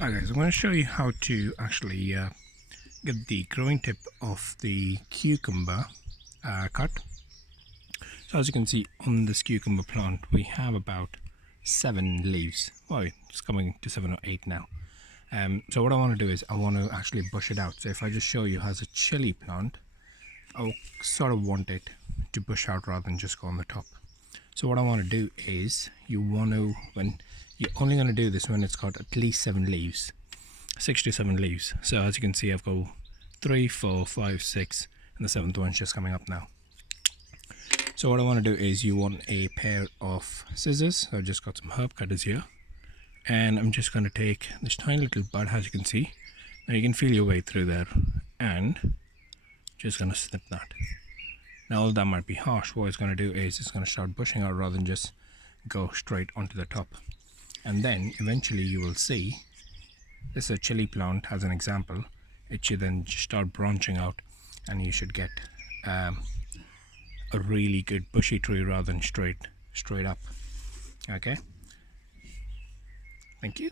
Okay, so I'm going to show you how to actually get the growing tip of the cucumber cut. So as you can see on this cucumber plant, we have about 7 leaves. Well, it's coming to 7 or 8 now. So what I want to do is I want to actually bush it out. So if I just show you as a chili plant, I sort of want it to bush out rather than just go on the top. So what I want to do is you're only going to do this when it's got at least 7 leaves. 6 to 7 leaves. So as you can see, I've got 3, 4, 5, 6, and the 7th one's just coming up now. So what I want to do is you want a pair of scissors. So I've just got some herb cutters here, and I'm just going to take this tiny little bud, as you can see. Now you can feel your way through there, and just going to snip that. Now all that might be harsh. What it's going to do is it's going to start bushing out rather than just go straight onto the top. And then eventually you will see, this is a chili plant as an example, it should then start branching out and you should get a really good bushy tree rather than straight up. Okay, thank you.